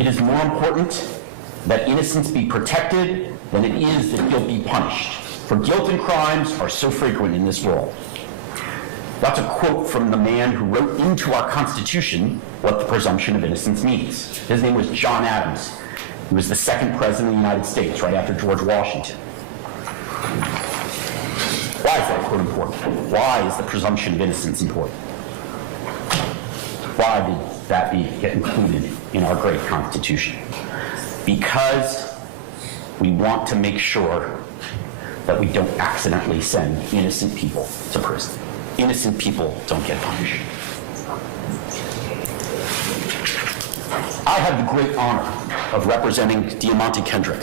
It is more important that innocence be protected than it is that guilt be punished, for guilt and crimes are so frequent in this world. That's a quote from the man who wrote into our Constitution what the presumption of innocence means. His name was John Adams. He was the second president of the United States, right after George Washington. Why is that quote important? Why is the presumption of innocence important? Why did that get included in our great Constitution? Because we want to make sure that we don't accidentally send innocent people to prison. Innocent people don't get punished. I have the great honor of representing Deamonte Kendrick,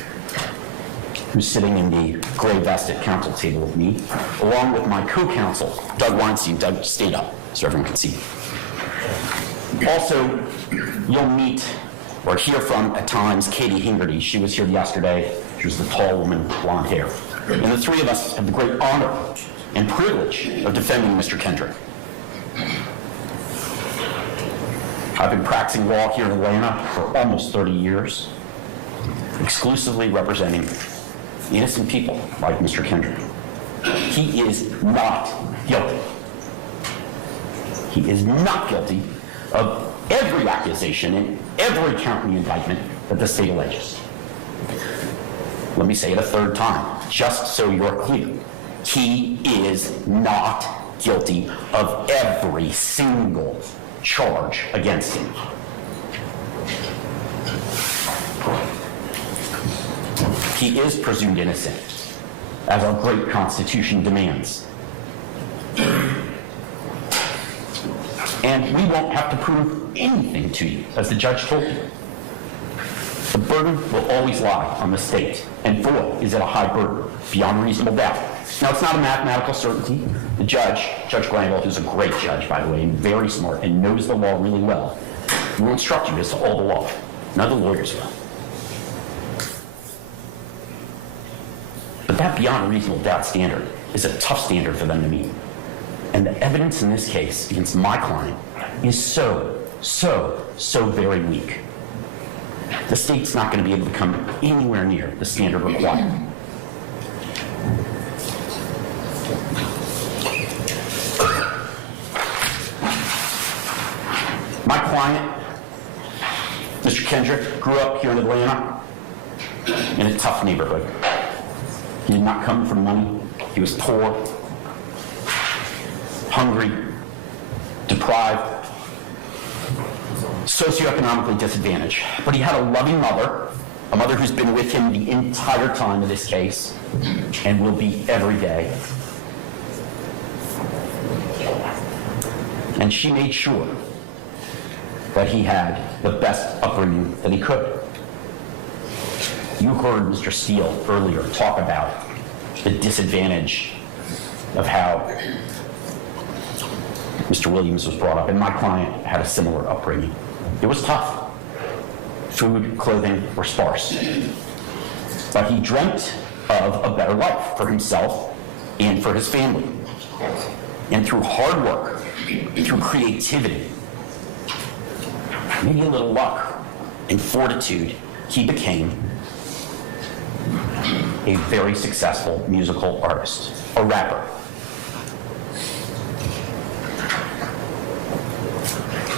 who's sitting in the gray vest at counsel table with me, along with my co-counsel, Doug Weinstein. Doug, stayed up so everyone can see. Also, you'll meet or hear from, at times, Katie Hingerty. She was here yesterday. She was the tall woman, blonde hair. And the three of us have the great honor and privilege of defending Mr. Kendrick. I've been practicing law here in Atlanta for almost 30 years, exclusively representing innocent people like Mr. Kendrick. He is not guilty. He is not guilty of every accusation and every count in the indictment that the state alleges. Let me say it a third time, just so you're clear. He is not guilty of every single charge against him. He is presumed innocent, as our great Constitution demands. And we won't have to prove anything to you, as the judge told you. The burden will always lie on the state, and boy, is it a high burden, beyond reasonable doubt. Now, it's not a mathematical certainty. The judge, Judge Glanville, who's a great judge, by the way, and very smart, and knows the law really well, will instruct you as to all the law. None of the lawyers will. But that beyond a reasonable doubt standard is a tough standard for them to meet. And the evidence in this case against my client is so very weak. The state's not going to be able to come anywhere near the standard required. My client, Mr. Kendrick, grew up here in Atlanta in a tough neighborhood. He did not come from money. He was poor, hungry, deprived, socioeconomically disadvantaged. But he had a loving mother, a mother who's been with him the entire time of this case and will be every day. And she made sure that he had the best upbringing that he could. You heard Mr. Steele earlier talk about the disadvantage of how Mr. Williams was brought up, and my client had a similar upbringing. It was tough. Food, clothing were sparse. But he dreamt of a better life for himself and for his family. And through hard work, through creativity, maybe a little luck and fortitude, he became a very successful musical artist, a rapper.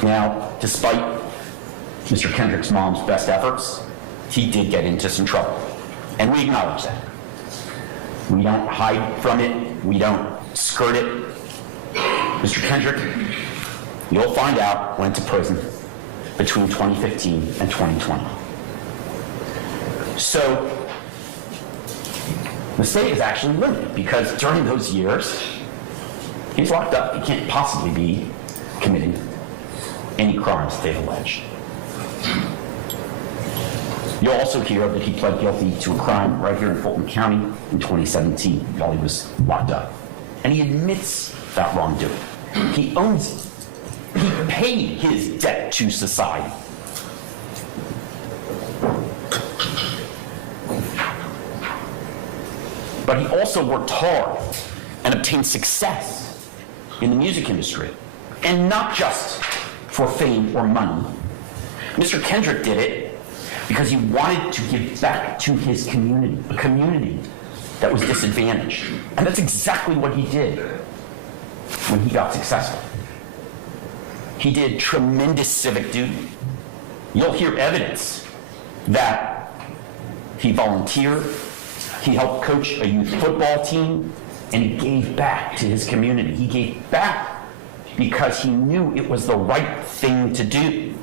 Now, despite Mr. Kendrick's mom's best efforts, he did get into some trouble. And we acknowledge that. We don't hide from it. We don't skirt it. Mr. Kendrick, you'll find out, went to prison between 2015 and 2020. So, the state is actually limited because during those years, he's locked up. He can't possibly be committing any crimes they've alleged. You'll also hear that he pled guilty to a crime right here in Fulton County in 2017 while he was locked up. And he admits that wrongdoing. He owns it. He paid his debt to society. But he also worked hard and obtained success in the music industry. And not just for fame or money. Mr. Kendrick did it because he wanted to give back to his community, a community that was disadvantaged. And that's exactly what he did when he got successful. He did tremendous civic duty. You'll hear evidence that he volunteered, he helped coach a youth football team, and he gave back to his community. He gave back because he knew it was the right thing to do.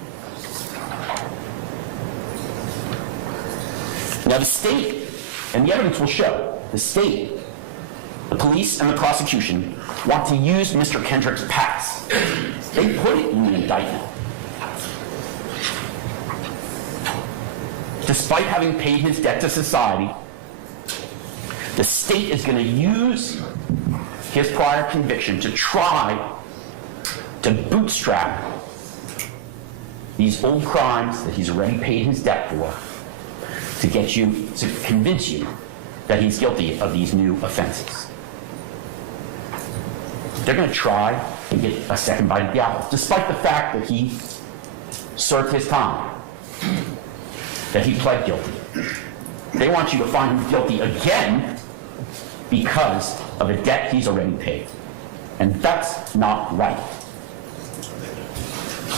Now the state, and the evidence will show, the state, the police, and the prosecution want to use Mr. Kendrick's past. They put it in the indictment. Despite having paid his debt to society, the state is going to use his prior conviction to try to bootstrap these old crimes that he's already paid his debt for to get you, to convince you that he's guilty of these new offenses. They're going to try and get a second bite at the apple, despite the fact that he served his time, that he pled guilty. They want you to find him guilty again because of a debt he's already paid. And that's not right.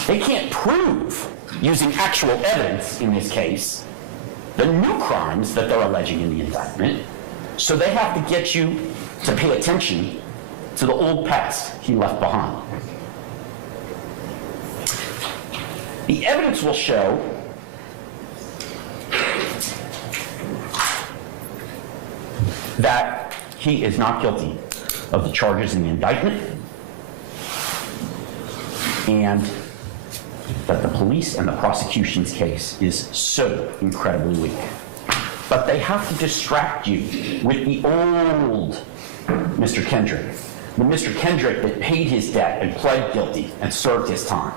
They can't prove, using actual evidence in this case, the new crimes that they're alleging in the indictment, so they have to get you to pay attention to the old past he left behind. The evidence will show that he is not guilty of the charges in the indictment, and that the police and the prosecution's case is so incredibly weak. But they have to distract you with the old Mr. Kendrick, the Mr. Kendrick that paid his debt and pled guilty and served his time.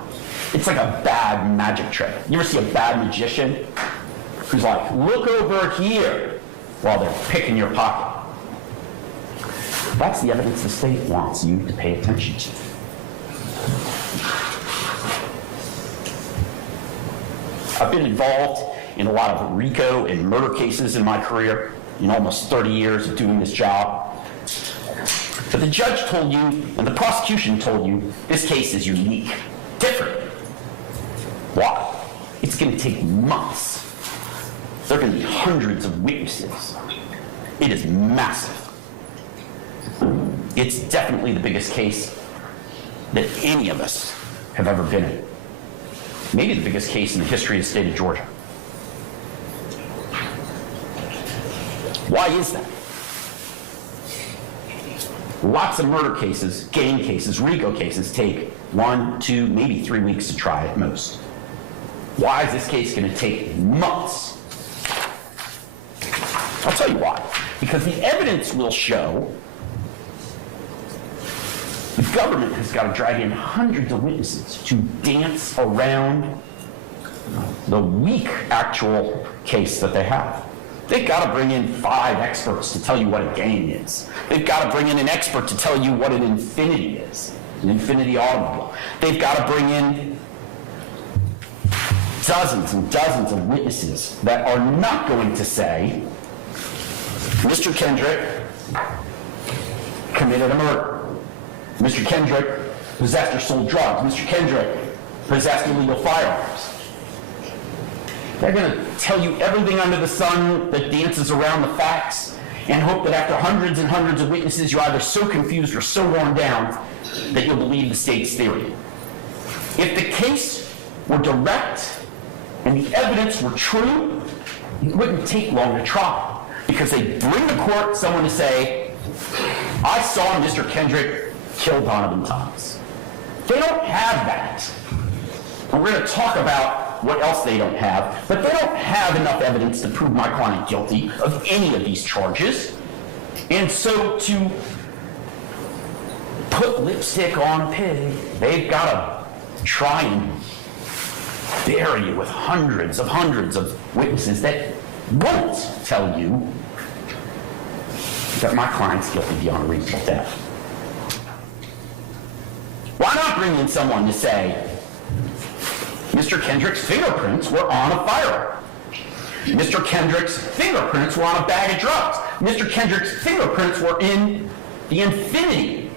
It's like a bad magic trick. You ever see a bad magician who's like, look over here, while they're picking your pocket? That's the evidence the state wants you to pay attention to. I've been involved in a lot of RICO and murder cases in my career, in almost 30 years of doing this job. But the judge told you, and the prosecution told you, this case is unique, different. Why? It's going to take months. There are going to be hundreds of witnesses. It is massive. It's definitely the biggest case that any of us have ever been in. Maybe the biggest case in the history of the state of Georgia. Why is that? Lots of murder cases, gang cases, RICO cases take 1, 2, maybe 3 weeks to try at most. Why is this case going to take months? I'll tell you why. Because the evidence will show the government has got to drag in hundreds of witnesses to dance around the weak actual case that they have. They've got to bring in 5 experts to tell you what a gang is. They've got to bring in an expert to tell you what an Infiniti is, an Infiniti automobile. They've got to bring in dozens and dozens of witnesses that are not going to say, Mr. Kendrick committed a murder. Mr. Kendrick possessed or sold drugs. Mr. Kendrick possessed illegal firearms. They're going to tell you everything under the sun that dances around the facts and hope that after hundreds and hundreds of witnesses, you're either so confused or so worn down that you'll believe the state's theory. If the case were direct and the evidence were true, it wouldn't take long to try, because they bring to court someone to say, I saw Mr. Kendrick kill Donavan Thomas. They don't have that. And we're going to talk about what else they don't have, but they don't have enough evidence to prove my client guilty of any of these charges. And so to put lipstick on a pig, they've got to try and bury you with hundreds of witnesses that won't tell you that my client's guilty beyond a reasonable doubt. Why not bring in someone to say, Mr. Kendrick's fingerprints were on a firearm? Mr. Kendrick's fingerprints were on a bag of drugs. Mr. Kendrick's fingerprints were in the Infinity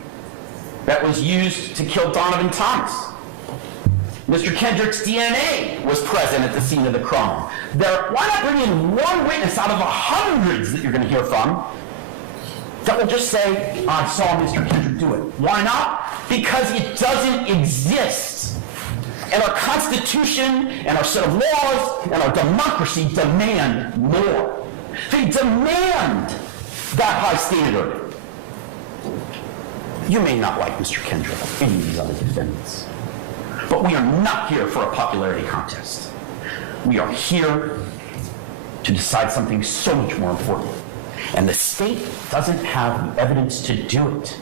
that was used to kill Donavan Thomas. Mr. Kendrick's DNA was present at the scene of the crime. Why not bring in one witness out of the hundreds that you're going to hear from that will just say, I saw Mr. Kendrick do it? Why not? Because it doesn't exist. And our Constitution and our set of laws and our democracy demand more. They demand that high standard. You may not like Mr. Kendrick or any of these other defendants, but we are not here for a popularity contest. We are here to decide something so much more important. And the state doesn't have the evidence to do it.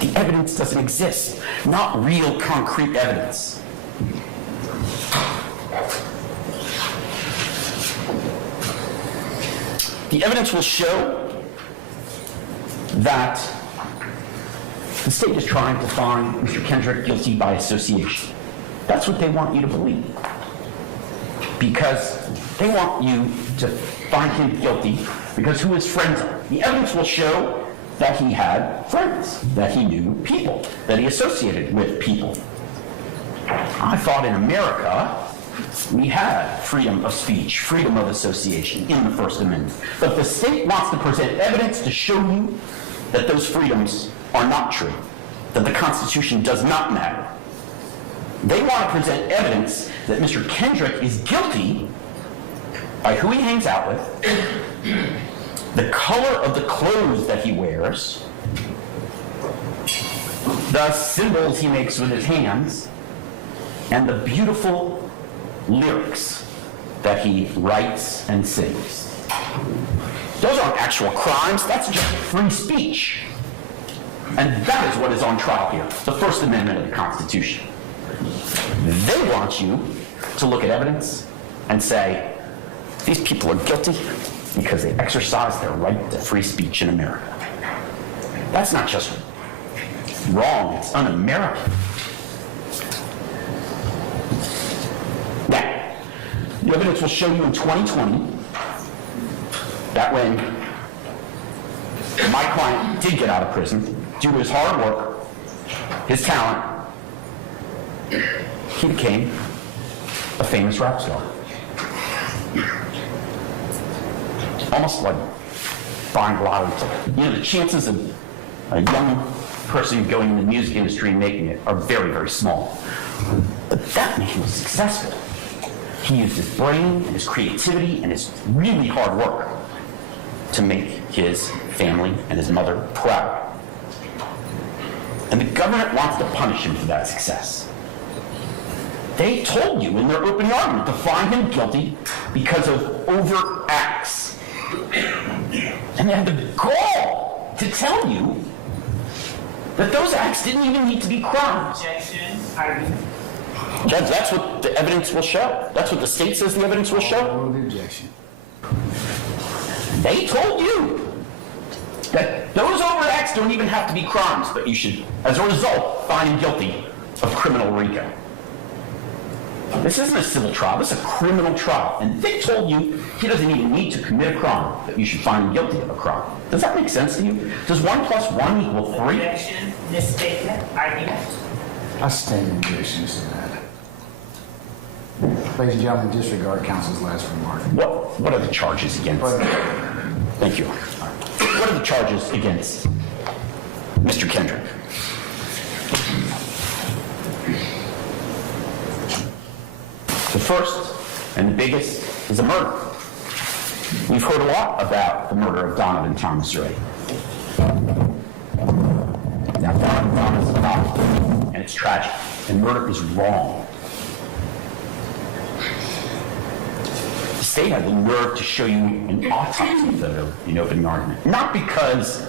The evidence doesn't exist, not real concrete evidence. The evidence will show that the state is trying to find Mr. Kendrick guilty by association. That's what they want you to believe. Because they want you to find him guilty because who his friends are. The evidence will show that he had friends, that he knew people, that he associated with people. I thought in America, we had freedom of speech, freedom of association in the First Amendment. But the state wants to present evidence to show you that those freedoms are not true, that the Constitution does not matter. They want to present evidence that Mr. Kendrick is guilty by who he hangs out with, the color of the clothes that he wears, the symbols he makes with his hands, and the beautiful lyrics that he writes and sings. Those aren't actual crimes, that's just free speech. And that is what is on trial here, the First Amendment of the Constitution. They want you to look at evidence and say, these people are guilty because they exercise their right to free speech in America. That's not just wrong, it's un-American. Now, the evidence will show you in 2020 that when my client did get out of prison, due to his hard work, his talent, he became a famous rap star. Almost like buying lottery tickets. You know, the chances of a young person going in the music industry and making it are very, very small. But that man was successful. He used his brain, and his creativity, and his really hard work to make his family and his mother proud. And the government wants to punish him for that success. They told you in their opening argument to find him guilty because of overt acts. And they had the gall to tell you that those acts didn't even need to be crimes. Judge, that's what the evidence will show. That's what the state says the evidence will show. Objection. They told you that those overt acts don't even have to be crimes, but you should, as a result, find him guilty of criminal RICO. This isn't a civil trial, this is a criminal trial. And they told you he doesn't even need to commit a crime, but you should find him guilty of a crime. Does that make sense to you? Does 1 + 1 equal 3? Objection, misstatement, argument. I stand in objections to that. Ladies and gentlemen, disregard counsel's last remark. What are the charges against? Thank you. What are the charges against Mr. Kendrick? The first and the biggest is a murder. We've heard a lot about the murder of Donavan Thomas already. Now, Donavan Thomas died, and it's tragic, and murder is wrong. The state had the nerve to show you an autopsy photo in opening argument, not because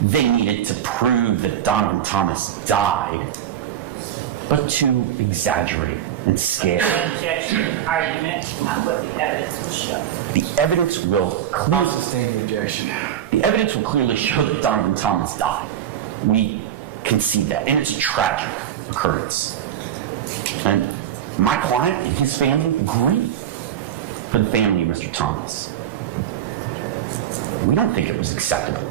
they needed to prove that Donavan Thomas died, but to exaggerate and scared. Objection, argument, not what the evidence will show. The evidence will I'll clearly, sustain the objection. the evidence will clearly show that Donavan Thomas died. We concede that, and it's a tragic occurrence. And my client and his family grieve for the family of Mr. Thomas. We don't think it was acceptable.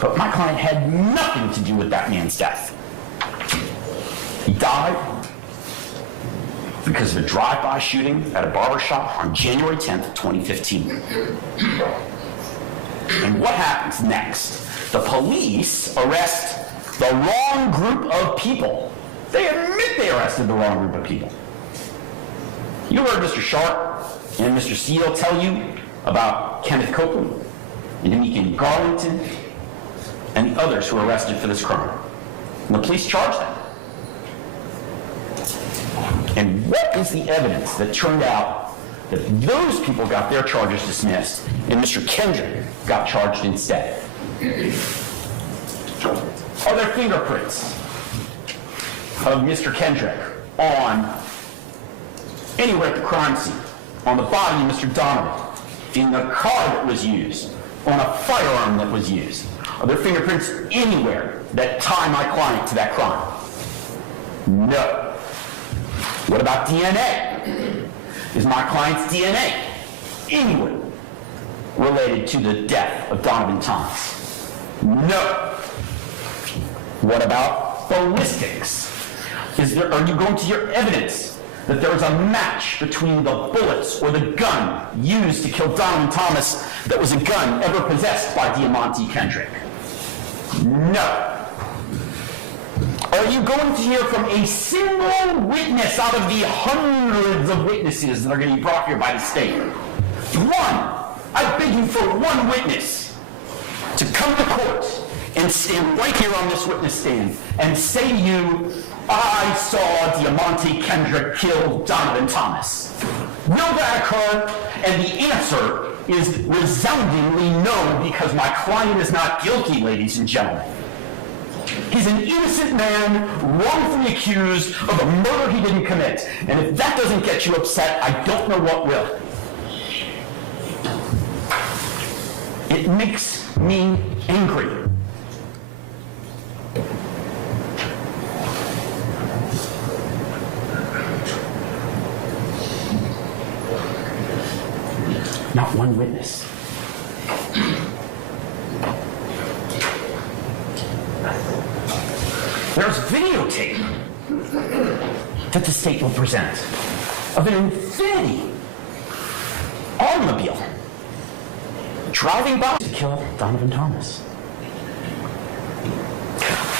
But my client had nothing to do with that man's death. He died because of a drive-by shooting at a barbershop on January 10th, 2015. And what happens next? The police arrest the wrong group of people. They admit they arrested the wrong group of people. You heard Mr. Sharp and Mr. Steele tell you about Kenneth Copeland and Deamonte Garlington and the others who were arrested for this crime. And the police charged them. And what is the evidence that turned out that those people got their charges dismissed and Mr. Kendrick got charged instead? Are there fingerprints of Mr. Kendrick on anywhere at the crime scene, on the body of Mr. Donovan, in the car that was used, on a firearm that was used? Are there fingerprints anywhere that tie my client to that crime? No. What about DNA? Is my client's DNA anywhere related to the death of Donavan Thomas? No. What about ballistics? Are you going to hear evidence that there was a match between the bullets or the gun used to kill Donavan Thomas that was a gun ever possessed by Deamonte Kendrick? No. Are you going to hear from a single witness out of the hundreds of witnesses that are going to be brought here by the state? One. I beg you for one witness to come to court and stand right here on this witness stand and say to you, I saw Deamonte Kendrick kill Donavan Thomas. Will that occur? And the answer is resoundingly no, because my client is not guilty, ladies and gentlemen. He's an innocent man wrongfully accused of a murder he didn't commit. And if that doesn't get you upset, I don't know what will. It makes me angry. Not one witness. There's videotape that the state will present of an Infiniti automobile driving by to kill Donavan Thomas.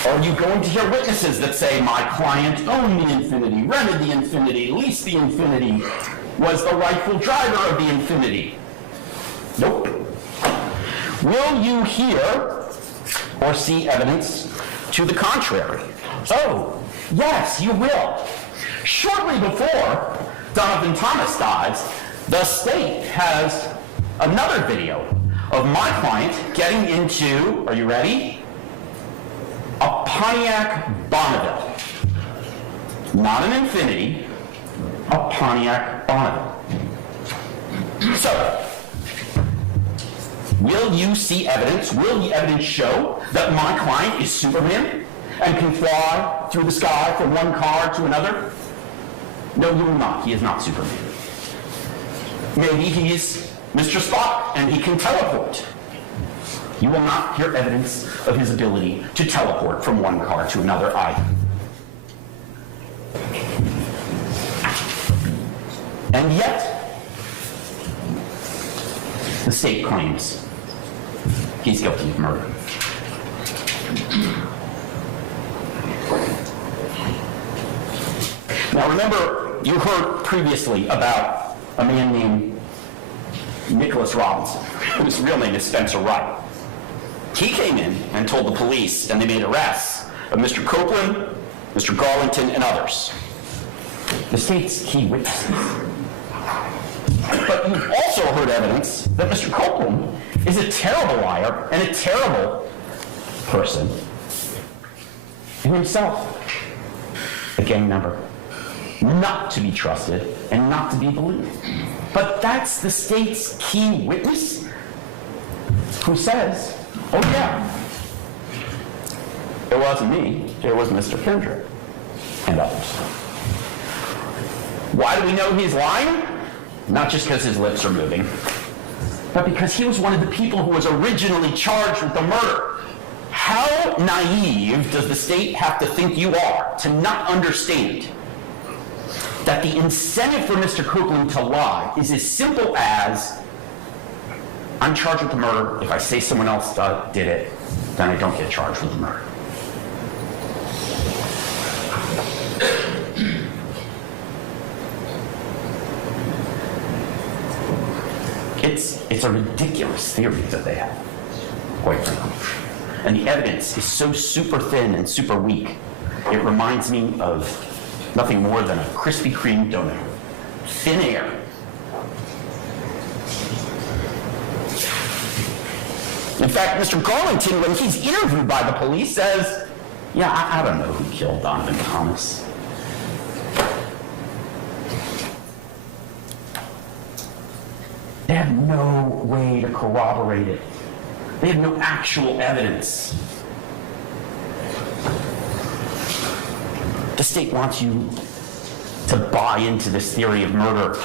Are you going to hear witnesses that say my client owned the Infiniti, rented the Infiniti, leased the Infiniti, was the rightful driver of the Infiniti? Nope. Will you hear or see evidence to the contrary? Oh, yes, you will. Shortly before Donavan Thomas dies, the state has another video of my client getting into, are you ready? A Pontiac Bonneville. Not an Infiniti, a Pontiac Bonneville. So, will you see evidence? Will the evidence show that my client is Superman and can fly through the sky from one car to another? No, you will not. He is not Superman. Maybe he's Mr. Spock and he can teleport. You will not hear evidence of his ability to teleport from one car to another either. And yet, the state claims he's guilty of murder. Now remember, you heard previously about a man named Nicholas Robinson, whose real name is Spencer Wright. He came in and told the police, and they made arrests of Mr. Copeland, Mr. Garlington, and others. The state's key witnesses. But you've also heard evidence that Mr. Copeland is a terrible liar and a terrible person, and himself a gang member. not to be trusted, and not to be believed. But that's the state's key witness who says, oh yeah, it wasn't me, it was Mr. Kendrick and others. Why do we know he's lying? Not just because his lips are moving, but because he was one of the people who was originally charged with the murder. How naive does the state have to think you are to not understand that the incentive for Mr. Copeland to lie is as simple as, I'm charged with the murder. If I say someone else did it, then I don't get charged with the murder. It's a ridiculous theory that they have, quite frankly. And the evidence is so super thin and super weak, it reminds me of nothing more than a Krispy Kreme donut. Thin air. In fact, Mr. Garlington, when he's interviewed by the police, says, yeah, I don't know who killed Donavan Thomas. They have no way to corroborate it. They have no actual evidence. The state wants you to buy into this theory of murder,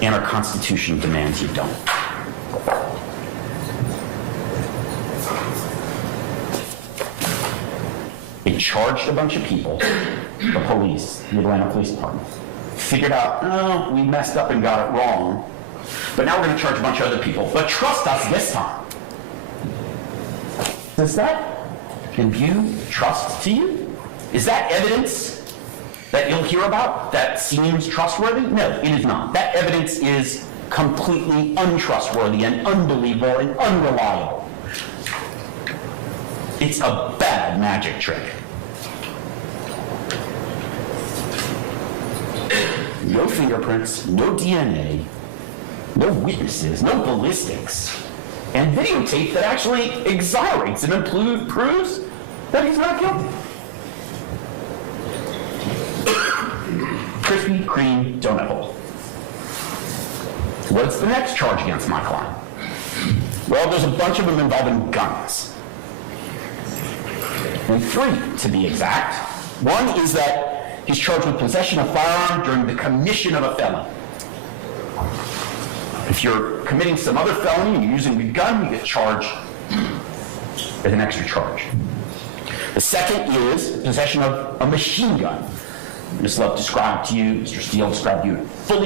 and our Constitution demands you don't. They charged a bunch of people, the police, the Atlanta Police Department, figured out, oh, we messed up and got it wrong, but now we're going to charge a bunch of other people. But trust us this time. Does that imbue trust to you? Is that evidence that you'll hear about that seems trustworthy? No, it is not. That evidence is completely untrustworthy and unbelievable and unreliable. It's a bad magic trick. No fingerprints, no DNA, no witnesses, no ballistics, and videotape that actually exonerates and proves that he's not guilty. Krispy Kreme donut hole. What's the next charge against my client? Well, there's a bunch of them involving guns. And 3, to be exact. One is that he's charged with possession of firearm during the commission of a felony. If you're committing some other felony and you're using a gun, you get charged as an extra charge. The second is possession of a machine gun. Ms. Love described to you, Mr. Steele described to you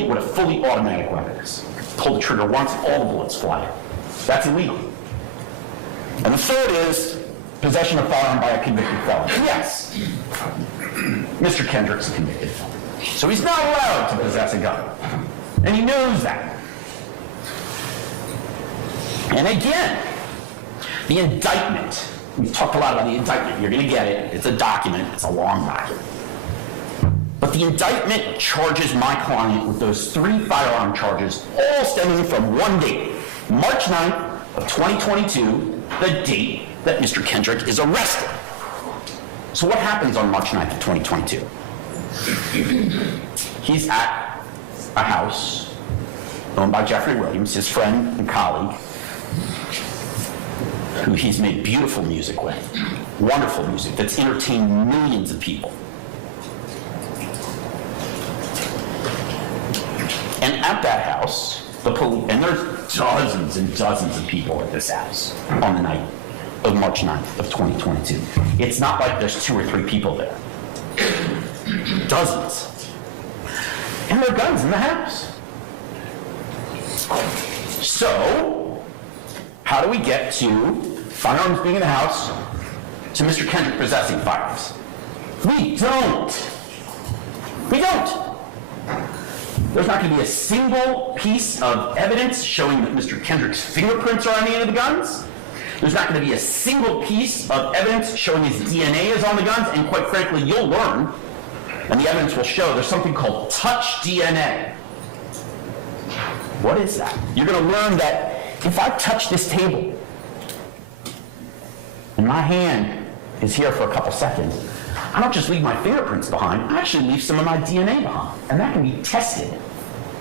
what a fully automatic weapon is. Pull the trigger once, all the bullets fly out. That's illegal. And the third is possession of firearm by a convicted felon. Yes, Mr. Kendrick's a convicted felon. So he's not allowed to possess a gun. And he knows that. And again, the indictment. We've talked a lot about the indictment. You're going to get it. It's a document. It's a long document. But the indictment charges my client with those 3 firearm charges, all stemming from one date, March 9th of 2022, the date that Mr. Kendrick is arrested. So what happens on March 9th of 2022? He's at a house owned by Jeffrey Williams, his friend and colleague, who he's made beautiful music with, wonderful music that's entertained millions of people. And at that house, the police, and there's dozens and dozens of people at this house on the night of March 9th of 2022. It's not like there's 2 or 3 people there. Dozens. And there are guns in the house. So, how do we get to firearms being in the house to Mr. Kendrick possessing firearms? We don't. We don't. There's not going to be a single piece of evidence showing that Mr. Kendrick's fingerprints are on any of the guns. There's not going to be a single piece of evidence showing his DNA is on the guns, and quite frankly, you'll learn, and the evidence will show, there's something called touch DNA. What is that? You're going to learn that if I touch this table, and my hand is here for a couple seconds, I don't just leave my fingerprints behind, I actually leave some of my DNA behind. And that can be tested,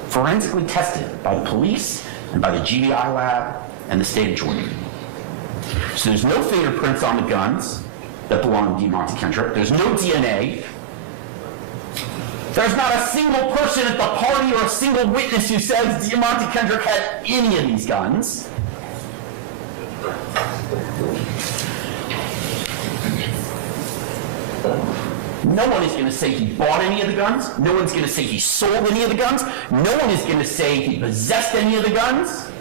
forensically tested by the police and by the GBI lab and the state of Georgia. So there's no fingerprints on the guns that belong to Deamonte Kendrick. There's no DNA. There's not a single person at the party or a single witness who says Deamonte Kendrick had any of these guns. No one is going to say he bought any of the guns. No one's going to say he sold any of the guns. No one is going to say he possessed any of the guns.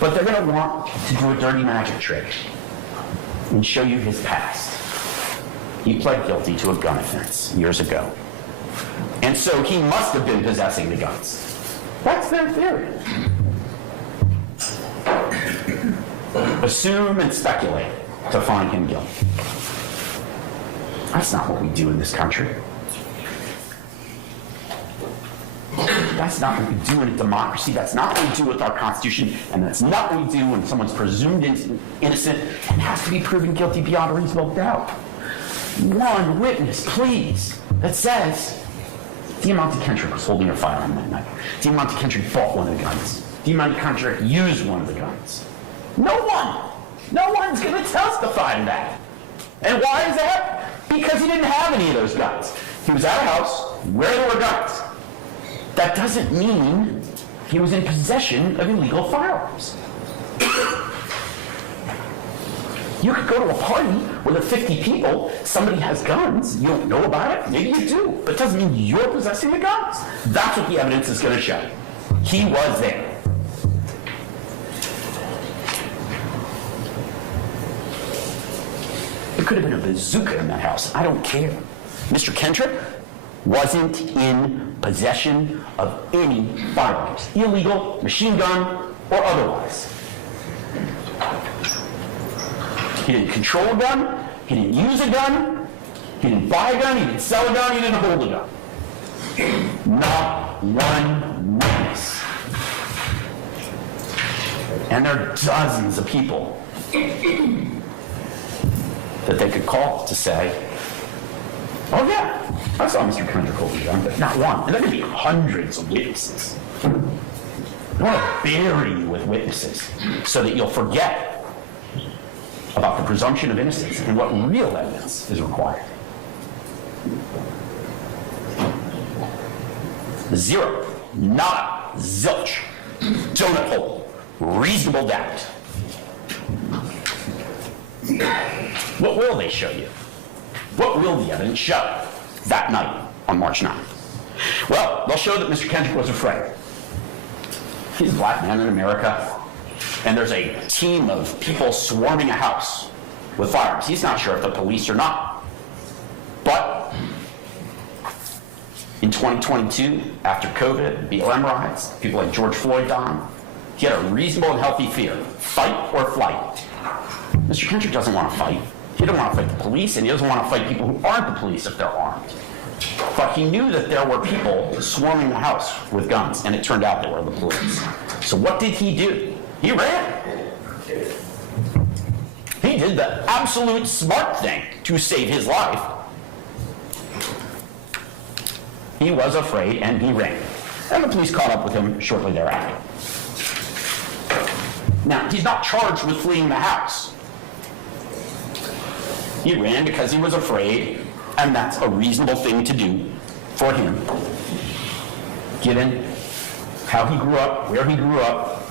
But they're going to want to do a dirty magic trick and show you his past. He pled guilty to a gun offense years ago. And so he must have been possessing the guns. That's their theory. Assume and speculate to find him guilty. That's not what we do in this country. That's not what we do in a democracy. That's not what we do with our Constitution. And that's not what we do when someone's presumed innocent and has to be proven guilty beyond a reasonable doubt. One witness, please, that says Deamonte Kendrick was holding a firearm that night. Deamonte Kendrick bought one of the guns. Deamonte Kendrick used one of the guns. No one. No one's going to testify to that. And why is that? Because he didn't have any of those guns. He was at a house where there were guns. That doesn't mean he was in possession of illegal firearms. You could go to a party where there are 50 people, somebody has guns, you don't know about it, maybe you do, but it doesn't mean you're possessing the guns. That's what the evidence is going to show. He was there. There could have been a bazooka in that house. I don't care. Mr. Kendrick wasn't in possession of any firearms, illegal, machine gun, or otherwise. He didn't control a gun, he didn't use a gun, he didn't buy a gun, he didn't sell a gun, he didn't hold a gun. Not one witness. And there are dozens of people that they could call to say, oh yeah, I saw Mr. Kendrick hold a gun, but not one. And there could be hundreds of witnesses. I want to bury you with witnesses so that you'll forget about the presumption of innocence and what real evidence is required. Zero, nada, zilch, donut hole, reasonable doubt. What will they show you? What will the evidence show that night on March 9th? Well, they'll show that Mr. Kendrick was afraid. He's a black man in America, and there's a team of people swarming a house with firearms. He's not sure if the police or not. But in 2022, after COVID, BLM riots, people like George Floyd died, he had a reasonable and healthy fear, fight or flight. Mr. Kendrick doesn't want to fight. He doesn't want to fight the police, and he doesn't want to fight people who aren't the police if they're armed. But he knew that there were people swarming the house with guns, and it turned out they were the police. So what did he do? He ran. He did the absolute smart thing to save his life. He was afraid, and he ran. And the police caught up with him shortly thereafter. Now, he's not charged with fleeing the house. He ran because he was afraid, and that's a reasonable thing to do for him, given how he grew up, where he grew up,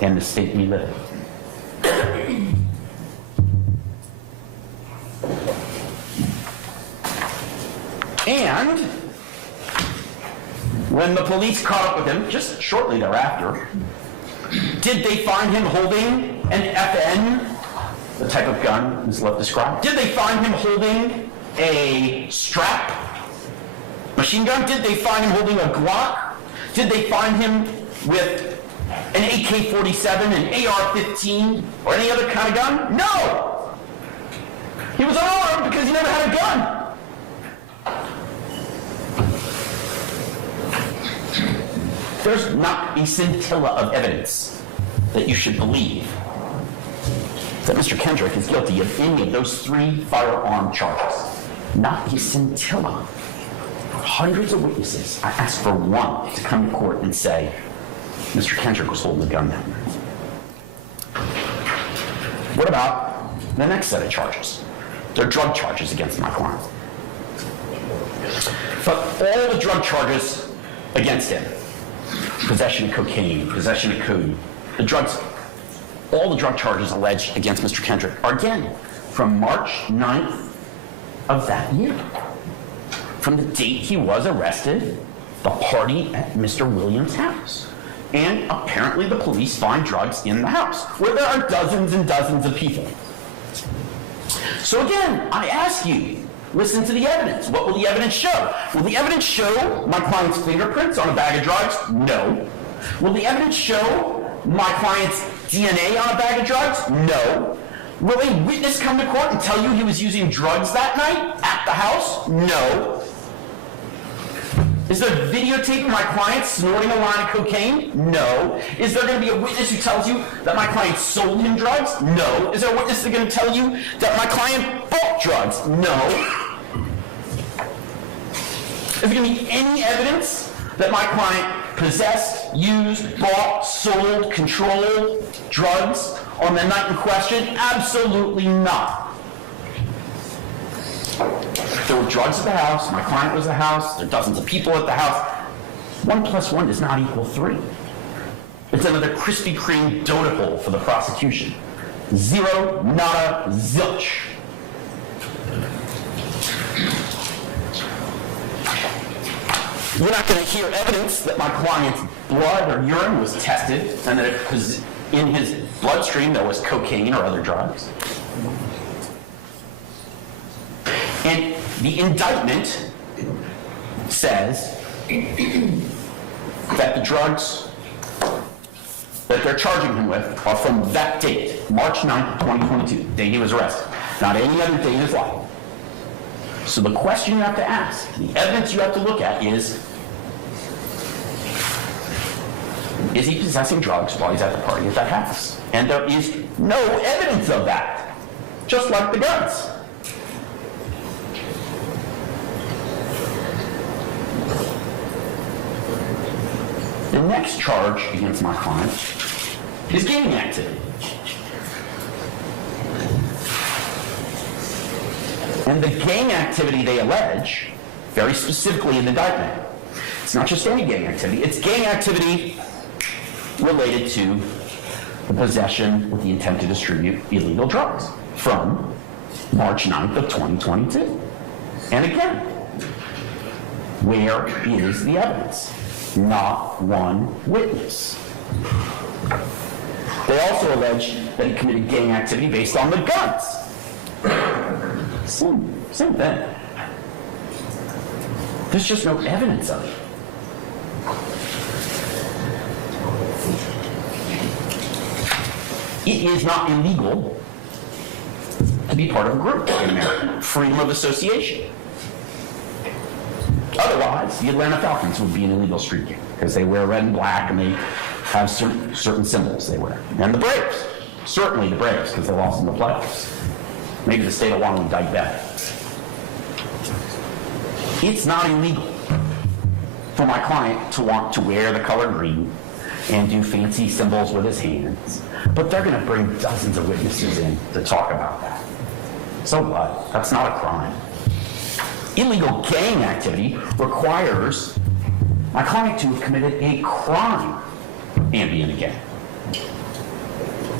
and the state we live in. And when the police caught up with him, just shortly thereafter, did they find him holding an FN, the type of gun Ms. Love described? Did they find him holding a strap machine gun? Did they find him holding a Glock? Did they find him with an AK-47, an AR-15, or any other kind of gun? No! He was unarmed because he never had a gun. There's not a scintilla of evidence that you should believe that Mr. Kendrick is guilty of any of those 3 firearm charges. Not a scintilla. Hundreds of witnesses. I asked for one to come to court and say, Mr. Kendrick was holding a gun that night. What about the next set of charges? They're drug charges against my client. But all the drug charges against him, possession of cocaine, possession of codeine, all the drug charges alleged against Mr. Kendrick are again from March 9th of that year. From the date he was arrested, the party at Mr. Williams' house. And apparently the police find drugs in the house, where there are dozens and dozens of people. So again, I ask you, listen to the evidence. What will the evidence show? Will the evidence show my client's fingerprints on a bag of drugs? No. Will the evidence show my client's DNA on a bag of drugs? No. Will a witness come to court and tell you he was using drugs that night at the house? No. Is there videotape of my client snorting a line of cocaine? No. Is there going to be a witness who tells you that my client sold him drugs? No. Is there a witness that's going to tell you that my client bought drugs? No. Is there going to be any evidence that my client possessed, used, bought, sold, controlled drugs on the night in question? Absolutely not. There were drugs at the house, my client was at the house, there are dozens of people at the house. 1 + 1 does not equal 3. It's another Krispy Kreme donut hole for the prosecution. Zero, nada, zilch. You're not going to hear evidence that my client's blood or urine was tested and that it was in his bloodstream there was cocaine or other drugs. And the indictment says that the drugs that they're charging him with are from that date, March 9th, 2022, the day he was arrested, not any other day in his life. So the question you have to ask, the evidence you have to look at is he possessing drugs while he's at the party at that house? And there is no evidence of that, just like the guns. The next charge against my client is gaming activity. And the gang activity they allege, very specifically in the indictment, it's not just any gang activity, it's gang activity related to the possession with the intent to distribute illegal drugs from March 9th of 2022. And again, where is the evidence? Not one witness. They also allege that he committed gang activity based on the guns. Same thing. There's just no evidence of it. It is not illegal to be part of a group in America. Freedom of association. Otherwise, the Atlanta Falcons would be an illegal street game because they wear red and black and they have certain symbols they wear. And the Braves, certainly the Braves, because they lost in the playoffs. Maybe the state of Wyoming died better. It's not illegal for my client to want to wear the color green and do fancy symbols with his hands. But they're going to bring dozens of witnesses in to talk about that. So what? That's not a crime. Illegal gang activity requires my client to have committed a crime and be in a gang.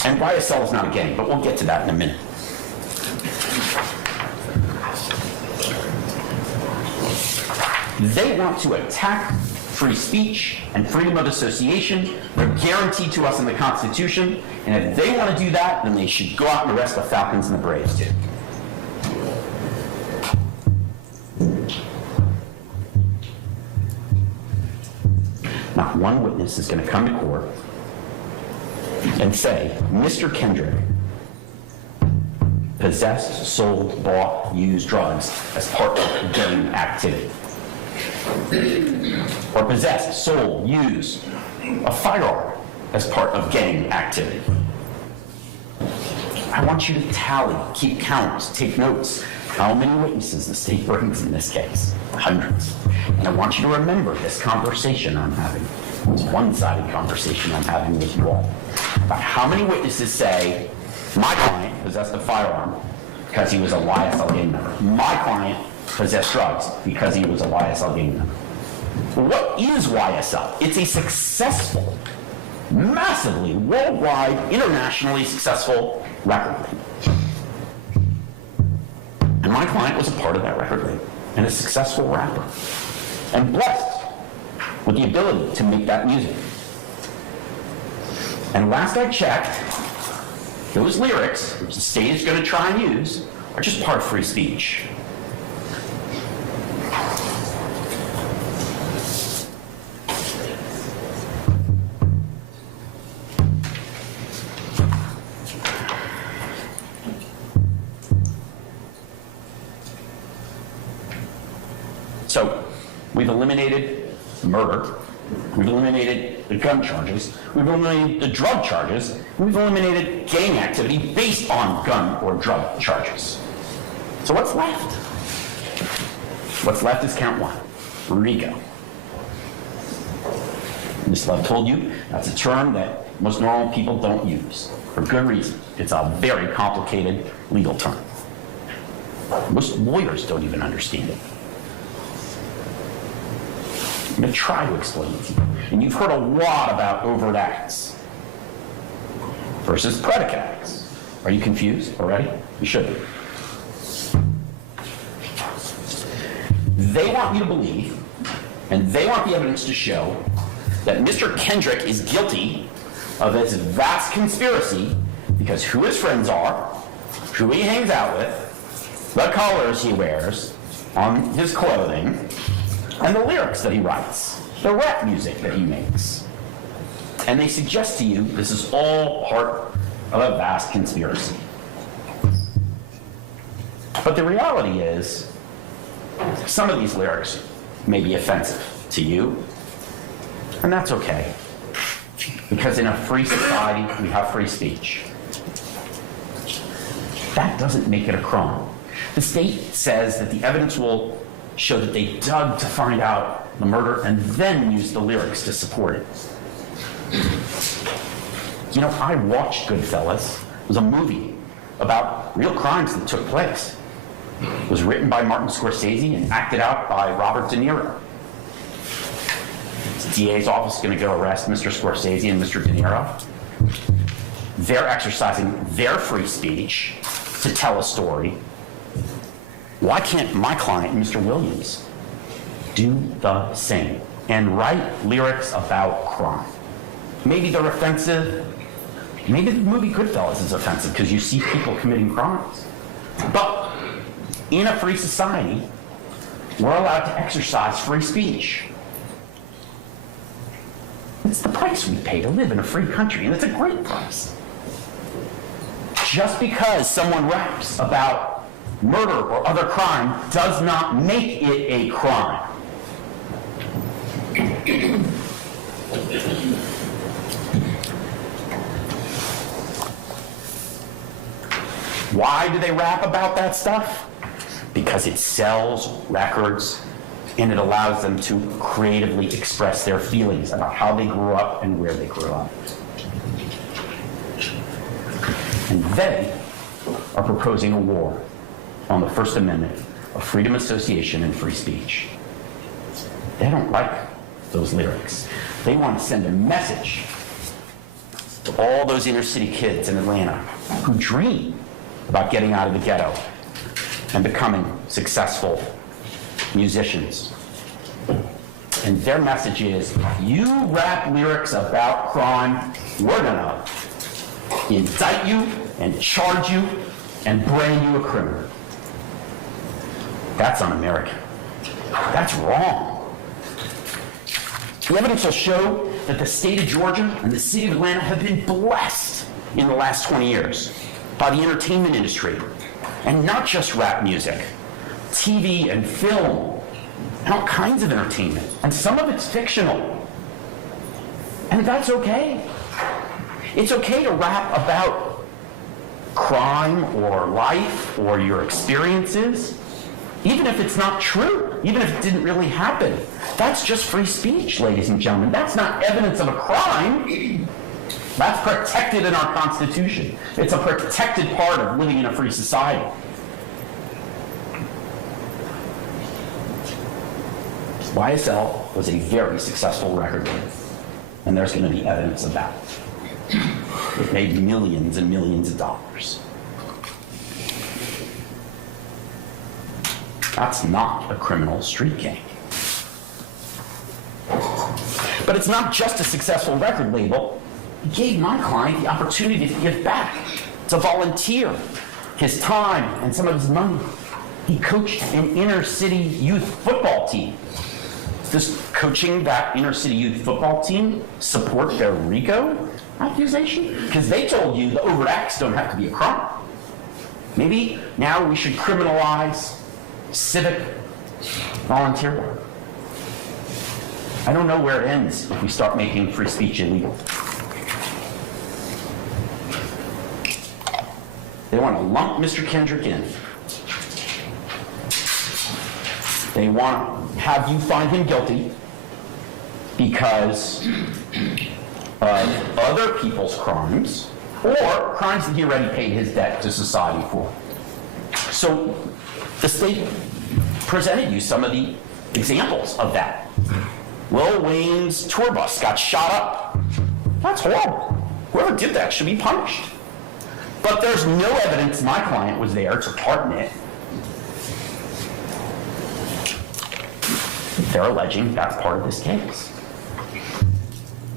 And YSL is not a gang, but we'll get to that in a minute. They want to attack free speech and freedom of association. They're guaranteed to us in the Constitution. And if they want to do that, then they should go out and arrest the Falcons and the Braves too. Not one witness is going to come to court and say, Mr. Kendrick possessed, sold, bought, used drugs as part of gang activity. or possess, sold, use a firearm as part of gang activity. I want you to tally, keep counts, take notes. How many witnesses the state brings in this case? Hundreds. And I want you to remember this conversation I'm having, this one-sided conversation I'm having with you all, about how many witnesses say, my client possessed a firearm because he was a YSL gang member. My client possessed drugs because he was a YSL gang member. What is YSL? It's a successful, massively, worldwide, internationally successful record label. And my client was a part of that record label and a successful rapper and blessed with the ability to make that music. And last I checked, those lyrics, which the state is going to try and use, are just part of free speech. So, we've eliminated murder, we've eliminated the gun charges, we've eliminated the drug charges, we've eliminated gang activity based on gun or drug charges. So what's left? What's left is count one, RICO. Ms. Love told you that's a term that most normal people don't use, for good reason. It's a very complicated legal term. Most lawyers don't even understand it. I'm going to try to explain it to you. And you've heard a lot about overt acts versus predicate acts. Are you confused already? You should be. They want you to believe, and they want the evidence to show, that Mr. Kendrick is guilty of this vast conspiracy because who his friends are, who he hangs out with, the colors he wears on his clothing, and the lyrics that he writes, the rap music that he makes. And they suggest to you this is all part of a vast conspiracy. But the reality is, some of these lyrics may be offensive to you, and that's okay. Because in a free society, we have free speech. That doesn't make it a crime. The state says that the evidence will show that they dug to find out the murder and then used the lyrics to support it. You know, I watched Goodfellas. It was a movie about real crimes that took place. It was written by Martin Scorsese and acted out by Robert De Niro. The DA's office is going to go arrest Mr. Scorsese and Mr. De Niro. They're exercising their free speech to tell a story. Why can't my client, Mr. Williams, do the same and write lyrics about crime? Maybe they're offensive. Maybe the movie Goodfellas is offensive because you see people committing crimes. But in a free society, we're allowed to exercise free speech. It's the price we pay to live in a free country, and it's a great price. Just because someone raps about murder or other crime does not make it a crime. Why do they rap about that stuff? Because it sells records and it allows them to creatively express their feelings about how they grew up and where they grew up. And they are proposing a war on the First Amendment of freedom of association and free speech. They don't like those lyrics. They want to send a message to all those inner city kids in Atlanta who dream about getting out of the ghetto and becoming successful musicians. And their message is, you rap lyrics about crime, we're gonna indict you and charge you and brand you a criminal. That's un-American. That's wrong. The evidence will show that the state of Georgia and the city of Atlanta have been blessed in the last 20 years by the entertainment industry. And not just rap music, TV and film, and all kinds of entertainment, and some of it's fictional. And that's okay. It's okay to rap about crime or life or your experiences, even if it's not true, even if it didn't really happen. That's just free speech, ladies and gentlemen. That's not evidence of a crime. That's protected in our Constitution. It's a protected part of living in a free society. YSL was a very successful record label, and there's going to be evidence of that. It made millions and millions of dollars. That's not a criminal street gang. But it's not just a successful record label. It gave my client the opportunity to give back, to volunteer his time and some of his money. He coached an inner city youth football team. Does coaching that inner city youth football team support their RICO accusation? Because they told you the overt acts don't have to be a crime. Maybe now we should criminalize civic volunteer work. I don't know where it ends if we start making free speech illegal. They want to lump Mr. Kendrick in. They want to have you find him guilty because of other people's crimes or crimes that he already paid his debt to society for. So the state presented you some of the examples of that. Lil Wayne's tour bus got shot up. That's horrible. Whoever did that should be punished. But there's no evidence my client was there to part in it. They're alleging that's part of this case.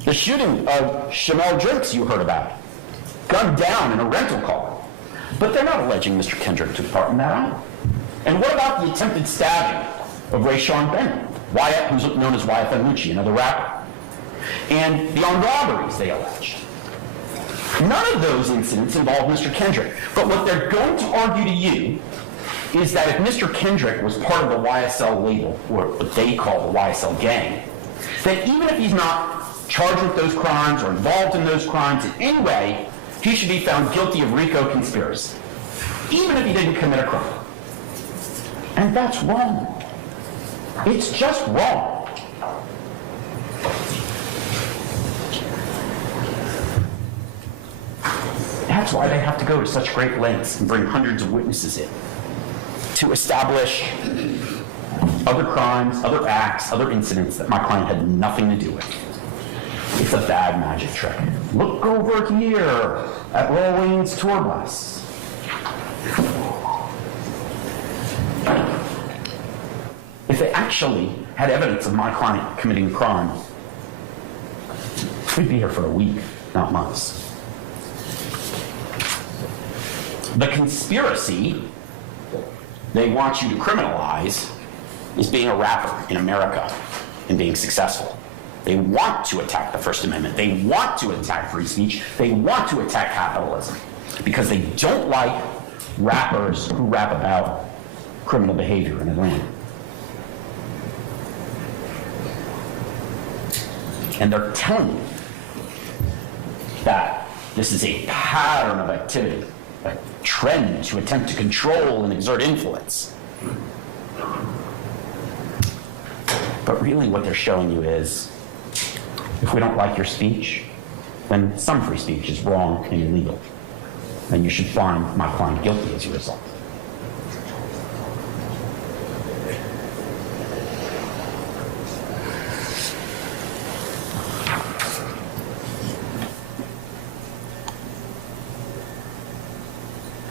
The shooting of Shamel Drinks you heard about, gunned down in a rental car. But they're not alleging Mr. Kendrick took part in that either. And what about the attempted stabbing of Rayshawn Bennett, Wyatt, who's known as Wyatt Fanucci, another rapper, and the armed robberies they alleged? None of those incidents involve Mr. Kendrick. But what they're going to argue to you is that if Mr. Kendrick was part of the YSL label, or what they call the YSL gang, then even if he's not charged with those crimes or involved in those crimes in any way, he should be found guilty of RICO conspiracy, even if he didn't commit a crime. And that's wrong. It's just wrong. That's why they have to go to such great lengths and bring hundreds of witnesses in to establish other crimes, other acts, other incidents that my client had nothing to do with. It's a bad magic trick. Look over here at Lil Wayne's tour bus. If they actually had evidence of my client committing a crime, we'd be here for a week, not months. The conspiracy they want you to criminalize is being a rapper in America and being successful. They want to attack the First Amendment. They want to attack free speech. They want to attack capitalism because they don't like rappers who rap about criminal behavior in Atlanta. And they're telling you that this is a pattern of activity, a trend to attempt to control and exert influence. But really what they're showing you is, if we don't like your speech, then some free speech is wrong and illegal. And you should find my client guilty as a result.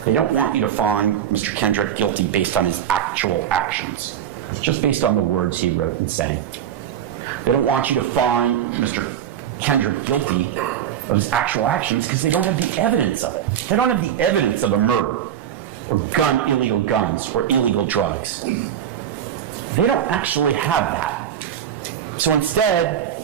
They don't want you to find Mr. Kendrick guilty based on his actual actions, just based on the words he wrote and sang. They don't want you to find Mr. Kendrick guilty of his actual actions because they don't have the evidence of it. They don't have the evidence of a murder or illegal guns or illegal drugs. They don't actually have that. So instead,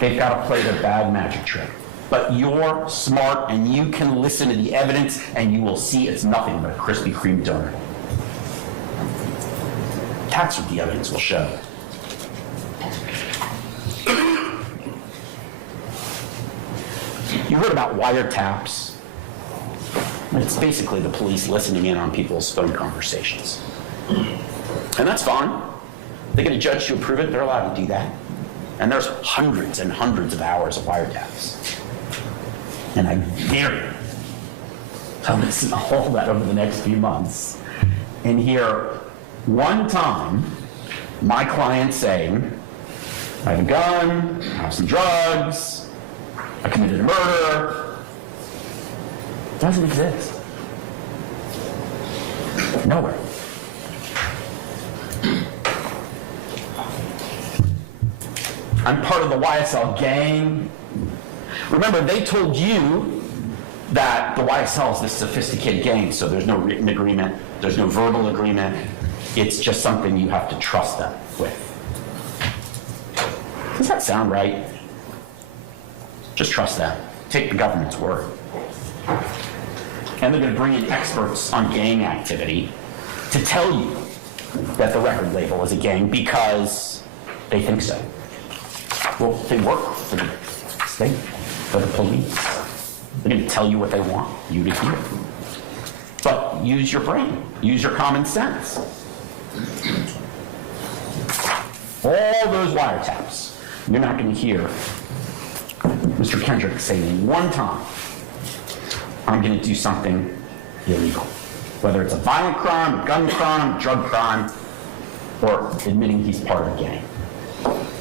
they've got to play their bad magic trick. But you're smart and you can listen to the evidence and you will see it's nothing but a Krispy Kreme donut. That's what the evidence will show. You heard about wiretaps. It's basically the police listening in on people's phone conversations. And that's fine. They get a judge to approve it, they're allowed to do that. And there's hundreds and hundreds of hours of wiretaps. And I dare you to listen to all that over the next few months and hear one time my client saying, I have a gun, I have some drugs, I committed a murder. It doesn't exist. Nowhere. I'm part of the YSL gang. Remember, they told you that the YSL is this sophisticated gang, so there's no written agreement, there's no verbal agreement. It's just something you have to trust them with. Does that sound right? Just trust them. Take the government's word. And they're going to bring in experts on gang activity to tell you that the record label is a gang because they think so. Well, they work for the state, for the police. They're going to tell you what they want you to hear. But use your brain. Use your common sense. All those wiretaps, you're not going to hear Mr. Kendrick saying one time, I'm going to do something illegal. Whether it's a violent crime, a gun crime, a drug crime, or admitting he's part of a gang.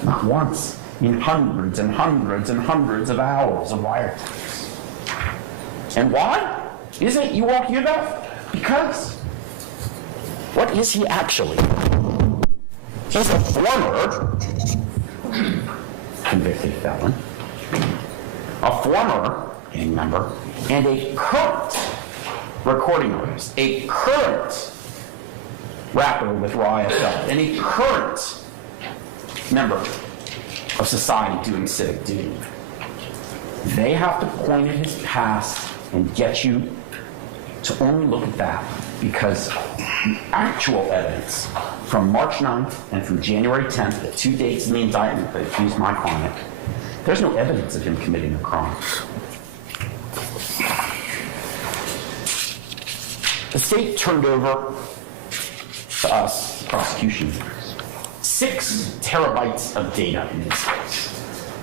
Not once. In hundreds and hundreds and hundreds of hours of wiretaps. And why? Isn't it you won't hear that? Because what is he actually? He's a former convicted felon, a former gang member, and a current recording artist, a current rapper with YSL, and a current member of society doing civic duty. They have to point at his past and get you to only look at that because the actual evidence from March 9th and from January 10th, the 2 dates in the indictment that accused my client, there's no evidence of him committing a crime. The state turned over to us, the prosecution, 6 terabytes of data in this case.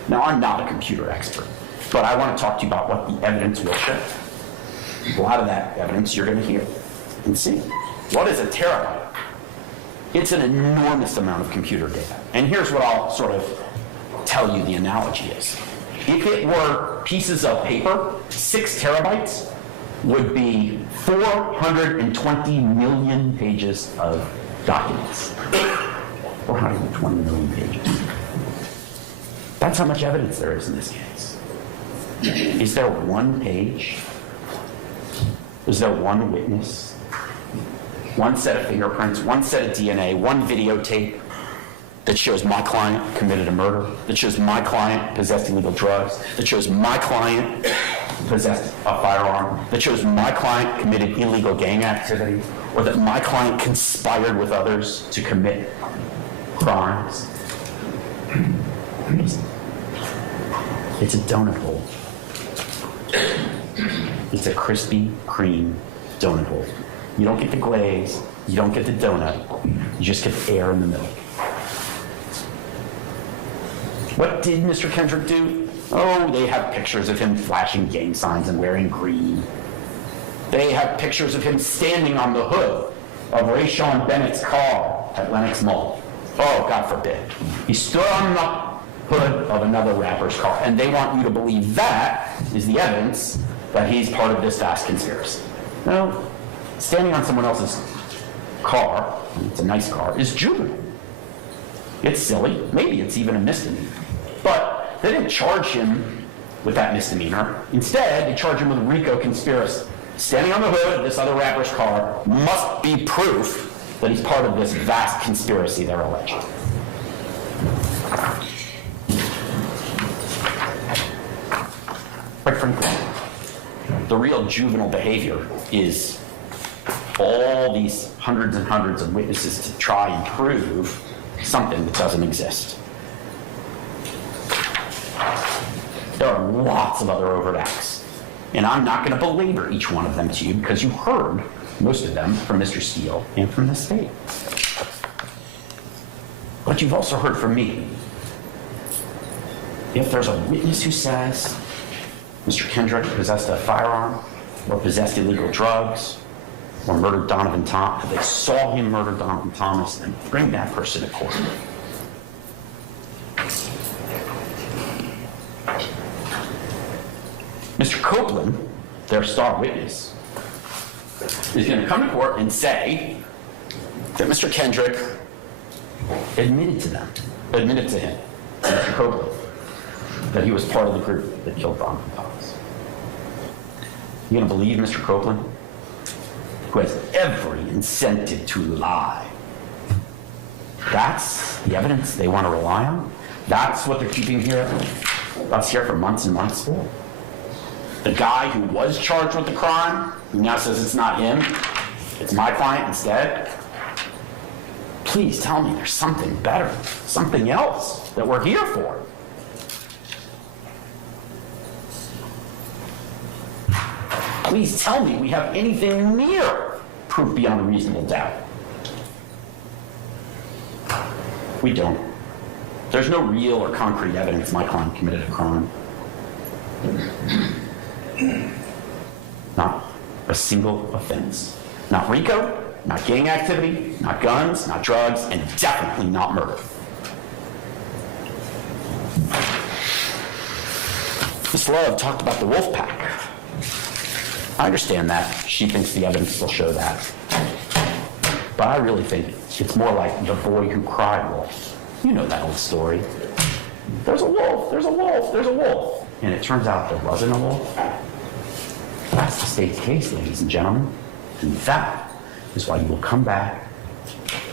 Now, I'm not a computer expert, but I want to talk to you about what the evidence will show. A lot of that evidence you're going to hear and see. What is a terabyte? It's an enormous amount of computer data. And here's what I'll sort of tell you the analogy is. If it were pieces of paper, 6 terabytes would be 420 million pages of documents. 420 million pages. That's how much evidence there is in this case. Is there one page? Is there one witness? One set of fingerprints, one set of DNA, one videotape that shows my client committed a murder, that shows my client possessed illegal drugs, that shows my client possessed a firearm, that shows my client committed illegal gang activity, or that my client conspired with others to commit crimes? It's a donut hole. It's a Krispy Kreme donut hole. You don't get the glaze, you don't get the donut, you just get the air in the middle. What did Mr. Kendrick do? Oh, they have pictures of him flashing gang signs and wearing green. They have pictures of him standing on the hood of Rayshawn Bennett's car at Lenox Mall. Oh, God forbid. He stood on the hood of another rapper's car, and they want you to believe that is the evidence that he's part of this vast conspiracy. No, standing on someone else's car, and it's a nice car, is juvenile. It's silly. Maybe it's even a misdemeanor. But they didn't charge him with that misdemeanor. Instead, they charge him with a RICO conspiracy. Standing on the hood of this other rapper's car must be proof that he's part of this vast conspiracy they're alleging. Quite frankly, the real juvenile behavior is all these hundreds and hundreds of witnesses to try and prove something that doesn't exist. There are lots of other overt acts, and I'm not going to belabor each one of them to you because you heard most of them from Mr. Steele and from the state. But you've also heard from me. If there's a witness who says Mr. Kendrick possessed a firearm or possessed illegal drugs or murdered Donavan Thomas, they saw him murder Donavan Thomas, then bring that person to court. Mr. Copeland, their star witness, is going to come to court and say that Mr. Kendrick admitted to him, Mr. Copeland, that he was part of the group that killed Donavan Thomas. You going to believe Mr. Copeland, who has every incentive to lie? That's the evidence they want to rely on? That's what they're keeping us here for months and months for? The guy who was charged with the crime, who now says it's not him, it's my client instead? Please tell me there's something better, something else that we're here for. Please tell me we have anything near proof beyond a reasonable doubt. We don't. There's no real or concrete evidence my client committed a crime. Not a single offense. Not RICO, not gang activity, not guns, not drugs, and definitely not murder. Ms. Love talked about the wolf pack. I understand that. She thinks the evidence will show that. But I really think it's more like the boy who cried wolf. You know that old story. There's a wolf, there's a wolf, there's a wolf. And it turns out there wasn't a wolf. That's the state's case, ladies and gentlemen. And that is why you will come back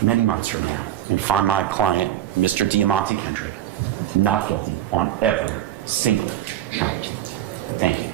many months from now and find my client, Mr. Deamonte Kendrick, not guilty on every single count. Thank you.